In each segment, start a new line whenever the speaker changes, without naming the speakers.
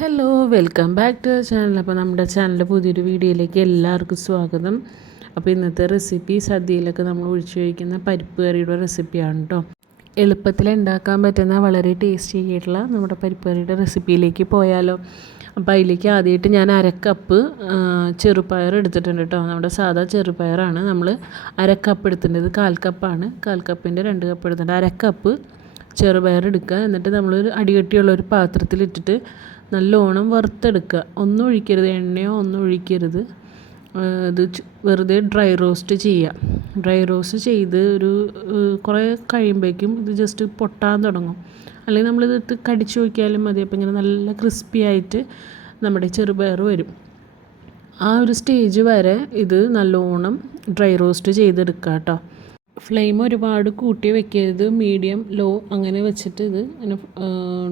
Hello welcome back to our channel അപ്പോൾ നമ്മുടെ ചാനലിന്റെ പുതിയൊരു വീഡിയോയിലേക്ക് എല്ലാവർക്കും സ്വാഗതം. അപ്പോൾ ഇന്നത്തെ റെസിപ്പി സദ്യയിലൊക്കെ നമ്മൾ ഒഴിച്ചു കഴിക്കുന്ന പരിപ്പ് കറിയുടെ റെസിപ്പിയാണ് കേട്ടോ എളുപ്പത്തിൽ ഉണ്ടാക്കാൻ പറ്റുന്ന വളരെ ടേസ്റ്റി ആയിട്ടുള്ള നമ്മുടെ പരിപ്പ് കറിയുടെ റെസിപ്പിയിലേക്ക് പോയാലോ. അപ്പോൾ അതിലേക്ക് ആദ്യമായിട്ട് ഞാൻ അരക്കപ്പ് ചെറുപയർ എടുത്തിട്ടുണ്ട് കേട്ടോ നമ്മുടെ സാധാ ചെറുപയറാണ്. നമ്മൾ അരക്കപ്പ് എടുത്തിട്ടുണ്ട്. കാൽ കപ്പാണ് കാൽ കപ്പിന്റെ രണ്ട് കപ്പ് എടുത്തിട്ടുണ്ട്. അരക്കപ്പ് ചെറുപയർ എടുക്കുക. എന്നിട്ട് നമ്മളൊരു അടികട്ടിയുള്ള ഒരു പാത്രത്തിലിട്ടിട്ട് നല്ലോണം വറുത്തെടുക്കുക. ഒന്നും ഒഴിക്കരുത് എണ്ണയോ ഒന്നും ഒഴിക്കരുത് ഇത് വെറുതെ ഡ്രൈ റോസ്റ്റ് ചെയ്യുക. ഡ്രൈ റോസ്റ്റ് ചെയ്ത് ഒരു കുറേ കഴിയുമ്പോഴേക്കും ഇത് ജസ്റ്റ് പൊട്ടാൻ തുടങ്ങും. അല്ലെങ്കിൽ നമ്മളിത് കടിച്ചു നോക്കിയാലും മതി. അപ്പോൾ ഇങ്ങനെ നല്ല ക്രിസ്പി ആയിട്ട് നമ്മുടെ ചെറുപയർ വരും. ആ ഒരു സ്റ്റേജ് വരെ ഇത് നല്ലോണം ഡ്രൈ റോസ്റ്റ് ചെയ്തെടുക്കുക കേട്ടോ. ഫ്ലെയിം ഒരുപാട് കൂട്ടി വെക്കരുത്. മീഡിയം ലോ അങ്ങനെ വെച്ചിട്ട് ഇത്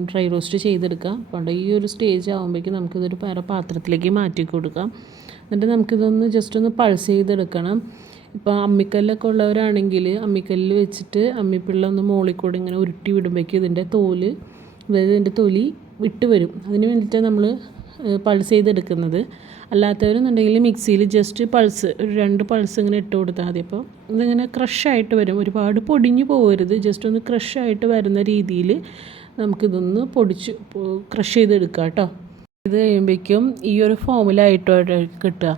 ഡ്രൈ റോസ്റ്റ് ചെയ്തെടുക്കുക അപ്പോൾ ഈ ഒരു സ്റ്റേജ് ആകുമ്പോഴേക്കും നമുക്കിതൊരു വേറെ പാത്രത്തിലേക്ക് മാറ്റി കൊടുക്കാം. എന്നിട്ട് നമുക്കിതൊന്ന് ജസ്റ്റ് ഒന്ന് പൾസ് ചെയ്തെടുക്കണം. ഇപ്പോൾ അമ്മിക്കല്ലൊക്കെ ഉള്ളവരാണെങ്കിൽ അമ്മിക്കല്ലിൽ വെച്ചിട്ട് അമ്മിപ്പിള്ള ഒന്ന് മുകളിൽ കൂടെ ഇങ്ങനെ ഉരുട്ടി വിടുമ്പോഴേക്കും ഇതിന്റെ തോൽ അതായത് ഇതിന്റെ തൊലി വിട്ട് വരും. അതിന് വേണ്ടിയിട്ട് നമ്മൾ പൾസ് ചെയ്തെടുക്കുന്നത്. അല്ലാത്തവരെന്നുണ്ടെങ്കിൽ മിക്സിയിൽ ജസ്റ്റ് പൾസ് ഒരു രണ്ട് പൾസ് ഇങ്ങനെ ഇട്ട് കൊടുത്താൽ മതി. അപ്പോൾ ഇതിങ്ങനെ ക്രഷായിട്ട് വരും. ഒരുപാട് പൊടിഞ്ഞു പോകരുത്. ജസ്റ്റ് ഒന്ന് ക്രഷായിട്ട് വരുന്ന രീതിയിൽ നമുക്കിതൊന്ന് പൊടിച്ച് ക്രഷ് ചെയ്തെടുക്കാം കേട്ടോ. ഇത് കഴിയുമ്പോഴേക്കും ഈ ഒരു ഫോമിലായിട്ട് കിട്ടുക.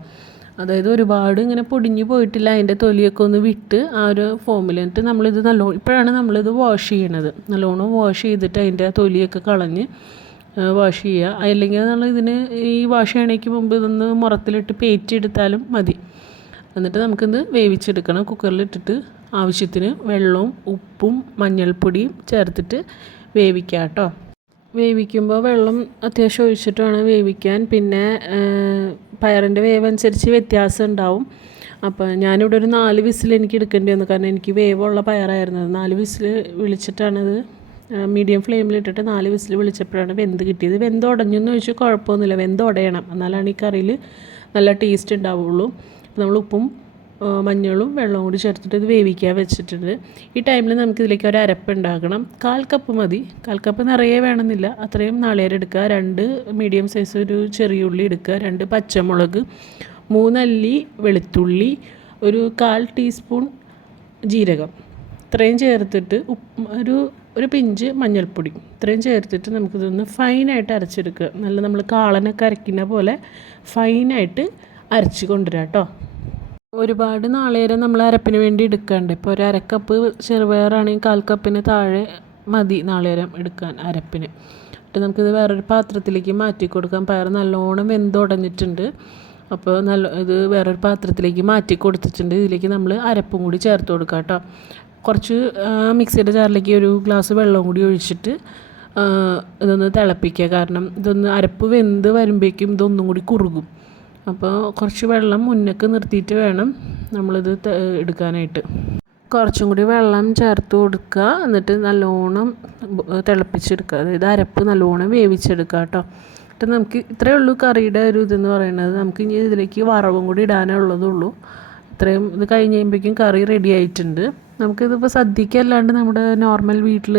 അതായത് ഒരുപാട് ഇങ്ങനെ പൊടിഞ്ഞു പോയിട്ടില്ല. അതിന്റെ തൊലിയൊക്കെ ഒന്ന് വിട്ട് ആ ഒരു ഫോമിൽ എന്നിട്ട് നമ്മളിത് നല്ലോണം ഇപ്പോഴാണ് നമ്മളിത് വാഷ് ചെയ്യണത്. നല്ലോണം വാഷ് ചെയ്തിട്ട് അതിന്റെ തൊലിയൊക്കെ കളഞ്ഞ് വാഷ് ചെയ്യുക. അല്ലെങ്കിൽ നമ്മൾ ഇതിന് ഈ വാഷ് ചെയ്യണേക്ക് മുമ്പ് ഇതൊന്ന് മുറത്തിലിട്ട് പേറ്റി എടുത്താലും മതി. എന്നിട്ട് നമുക്കിത് വേവിച്ചെടുക്കണം. കുക്കറിലിട്ടിട്ട് ആവശ്യത്തിന് വെള്ളവും ഉപ്പും മഞ്ഞൾപ്പൊടിയും ചേർത്തിട്ട് വേവിക്കുക കേട്ടോ. വേവിക്കുമ്പോൾ വെള്ളം അത്യാവശ്യം ഒഴിച്ചിട്ട് വേണം വേവിക്കാൻ. പിന്നെ പയറിന്റെ വേവ് അനുസരിച്ച് വ്യത്യാസം ഉണ്ടാവും. അപ്പോൾ ഞാനിവിടെ ഒരു നാല് വിസിൽ എനിക്ക് എടുക്കേണ്ടി വന്നു. കാരണം എനിക്ക് വേവുള്ള പയറായിരുന്നു. നാല് വിസിൽ വിളിച്ചിട്ടാണത് മീഡിയം ഫ്ലെയിമിലിട്ടിട്ട് നാല് വിസിൽ വിളിച്ചപ്പോഴാണ് വെന്ത് കിട്ടിയത്. വെന്ത് ഉടഞ്ഞെന്ന് ചോദിച്ചാൽ കുഴപ്പമൊന്നുമില്ല വെന്ത് ഉടയണം. എന്നാലാണ് ഈ കറിയിൽ നല്ല ടേസ്റ്റ് ഉണ്ടാവുള്ളൂ. നമ്മൾ ഉപ്പും മഞ്ഞളും വെള്ളവും കൂടി ചേർത്തിട്ട് ഇത് വേവിക്കാൻ വെച്ചിട്ടുണ്ട്. ഈ ടൈമിൽ നമുക്ക് ഇതിലേക്ക് ഒരു അരപ്പ് ഉണ്ടാക്കണം. കാൽ കപ്പ് മതി. കാൽ കപ്പ് നിറയെ വേണമെന്നില്ല. അത്രയും നാളികേരം എടുക്കുക. രണ്ട് മീഡിയം സൈസ് ഒരു ചെറിയ ഉള്ളി എടുക്കുക. രണ്ട് പച്ചമുളക് മൂന്നല്ലി വെളുത്തുള്ളി ഒരു കാൽ ടീസ്പൂൺ ജീരകം. ഇത്രയും ചേർത്തിട്ട് ഉപ്പ് ഒരു ഒരു പിഞ്ച് മഞ്ഞൾപ്പൊടി. ഇത്രയും ചേർത്തിട്ട് നമുക്കിതൊന്ന് ഫൈനായിട്ട് അരച്ചെടുക്കുക. നല്ല നമ്മൾ കാളനൊക്കെ അരയ്ക്കുന്ന പോലെ ഫൈനായിട്ട് അരച്ച് കൊണ്ടുവരാം കേട്ടോ. ഒരുപാട് നാളേരം നമ്മൾ അരപ്പിന് വേണ്ടി എടുക്കാണ്ട്. ഇപ്പോൾ ഒരു അരക്കപ്പ് ചെറുപയറാണെങ്കിൽ കാൽ കപ്പിന് താഴെ മതി നാളേരം എടുക്കാൻ അരപ്പിന്. എന്നിട്ട് നമുക്കിത് വേറൊരു പാത്രത്തിലേക്ക് മാറ്റി കൊടുക്കാം. പയർ നല്ലോണം വെന്തുടഞ്ഞിട്ടുണ്ട്. അപ്പോൾ നല്ല ഇത് വേറൊരു പാത്രത്തിലേക്ക് മാറ്റി കൊടുത്തിട്ടുണ്ട്. ഇതിലേക്ക് നമ്മൾ അരപ്പും കൂടി ചേർത്ത് കൊടുക്കാം കേട്ടോ. കുറച്ച് മിക്സിയുടെ ജാറിലേക്ക് ഒരു ഗ്ലാസ് വെള്ളം കൂടി ഒഴിച്ചിട്ട് ഇതൊന്ന് തിളപ്പിക്കുക. കാരണം ഇതൊന്ന് അരപ്പ് വെന്ത് വരുമ്പോഴേക്കും ഇതൊന്നും കൂടി കുറുകും. അപ്പോൾ കുറച്ച് വെള്ളം മുന്നേക്ക് നിർത്തിയിട്ട് വേണം നമ്മളിത് എടുക്കാനായിട്ട്. കുറച്ചും കൂടി വെള്ളം ചേർത്ത് കൊടുക്കുക. എന്നിട്ട് നല്ലോണം തിളപ്പിച്ചെടുക്കുക. അതായത് അരപ്പ് നല്ലോണം വേവിച്ചെടുക്കുക കേട്ടോ. എന്നിട്ട് നമുക്ക് ഇത്രയേ ഉള്ളൂ കറിയുടെ ഒരു ഇതെന്ന് പറയുന്നത്. നമുക്ക് ഇനി ഇതിലേക്ക് വറവും കൂടി ഇടാനേ ഉള്ളതുള്ളൂ. ഇത്രയും ഇത് കഴിഞ്ഞ് കഴിയുമ്പോഴേക്കും കറി റെഡി ആയിട്ടുണ്ട്. നമുക്കിതിപ്പോൾ സദ്യക്കല്ലാണ്ട് നമ്മുടെ നോർമൽ വീട്ടിൽ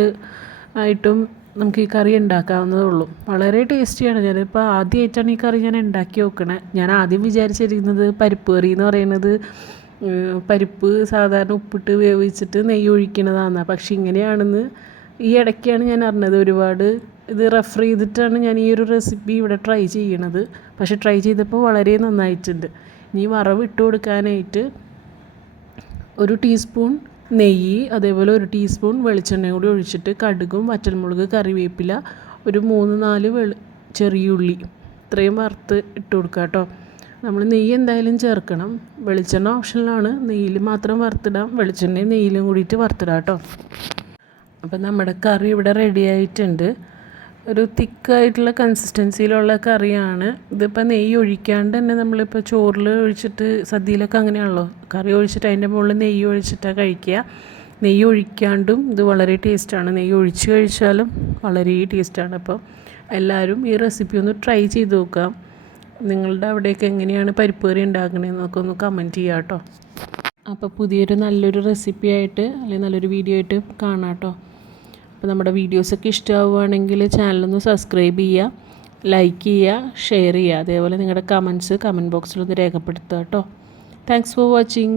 ആയിട്ടും നമുക്ക് ഈ കറി ഉണ്ടാക്കാവുന്നതേ ഉള്ളൂ വളരെ ടേസ്റ്റിയാണ്. ഞാനിപ്പോൾ ആദ്യമായിട്ടാണ് ഈ കറി ഞാൻ ഉണ്ടാക്കി നോക്കണേ. ഞാൻ ആദ്യം വിചാരിച്ചിരിക്കുന്നത് പരിപ്പ് കറി എന്ന് പറയുന്നത് പരിപ്പ് സാധാരണ ഉപ്പിട്ട് വേവിച്ചിട്ട് നെയ്യ് ഒഴിക്കണതാണ് പക്ഷെ ഇങ്ങനെയാണെന്ന് ഈ ഇടയ്ക്കാണ് ഞാൻ അറിഞ്ഞത്. ഒരുപാട് ഇത് റെഫർ ചെയ്തിട്ടാണ് ഞാൻ ഈ ഒരു റെസിപ്പി ഇവിടെ ട്രൈ ചെയ്യണത്. പക്ഷെ ട്രൈ ചെയ്തപ്പോൾ വളരെ നന്നായിട്ടുണ്ട്. ഇനി വറവ് ഇട്ട് കൊടുക്കാനായിട്ട് ഒരു ടീസ്പൂൺ നെയ്യ് അതേപോലെ ഒരു ടീസ്പൂൺ വെളിച്ചെണ്ണ കൂടി ഒഴിച്ചിട്ട് കടുകും വറ്റൽമുളക് കറിവേപ്പില ഒരു മൂന്ന് നാല് വെളു ചെറിയുള്ളി ഇത്രയും വറുത്ത് ഇട്ട് കൊടുക്കുക കേട്ടോ നമ്മൾ നെയ്യ് എന്തായാലും ചേർക്കണം. വെളിച്ചെണ്ണ ഓപ്ഷനിലാണ് നെയ്യിൽ മാത്രം വറുത്തിടാം. വെളിച്ചെണ്ണയും നെയ്യിലും കൂടിയിട്ട് വറുത്തിടാം കേട്ടോ അപ്പം നമ്മുടെ കറി ഇവിടെ റെഡി ആയിട്ടുണ്ട്. ഒരു തിക്കായിട്ടുള്ള കൺസിസ്റ്റൻസിയിലുള്ള കറിയാണ്. ഇതിപ്പോൾ നെയ്യ് ഒഴിക്കാണ്ട് തന്നെ നമ്മളിപ്പോൾ ചോറിൽ ഒഴിച്ചിട്ട് സദ്യയിലൊക്കെ അങ്ങനെയാണല്ലോ. കറി ഒഴിച്ചിട്ട് അതിന്റെ മുകളിൽ നെയ്യ് ഒഴിച്ചിട്ടാണ് കഴിക്കുക. നെയ്യ് ഒഴിക്കാണ്ടും ഇത് വളരെ ടേസ്റ്റാണ്. നെയ്യ് ഒഴിച്ച് കഴിച്ചാലും വളരെ ടേസ്റ്റാണ്. അപ്പോൾ എല്ലാവരും ഈ റെസിപ്പി ഒന്ന് ട്രൈ ചെയ്ത് നോക്കാം നിങ്ങളുടെ അവിടെയൊക്കെ എങ്ങനെയാണ് പരിപ്പ് കറി ഉണ്ടാക്കണതെന്നൊക്കെ ഒന്ന് കമന്റ് ചെയ്യാം കേട്ടോ. അപ്പോൾ പുതിയൊരു നല്ലൊരു റെസിപ്പി ആയിട്ട് അല്ലെങ്കിൽ നല്ലൊരു വീഡിയോ ആയിട്ട് കാണാം കേട്ടോ. അപ്പോൾ നമ്മുടെ വീഡിയോസൊക്കെ ഇഷ്ടമാവുകയാണെങ്കിൽ ചാനലൊന്ന് സബ്സ്ക്രൈബ് ചെയ്യുക ലൈക്ക് ചെയ്യുക ഷെയർ ചെയ്യുക. അതേപോലെ നിങ്ങളുടെ കമൻസ് കമന്റ് ബോക്സിലൊന്ന് രേഖപ്പെടുത്തുക കേട്ടോ. Thanks for watching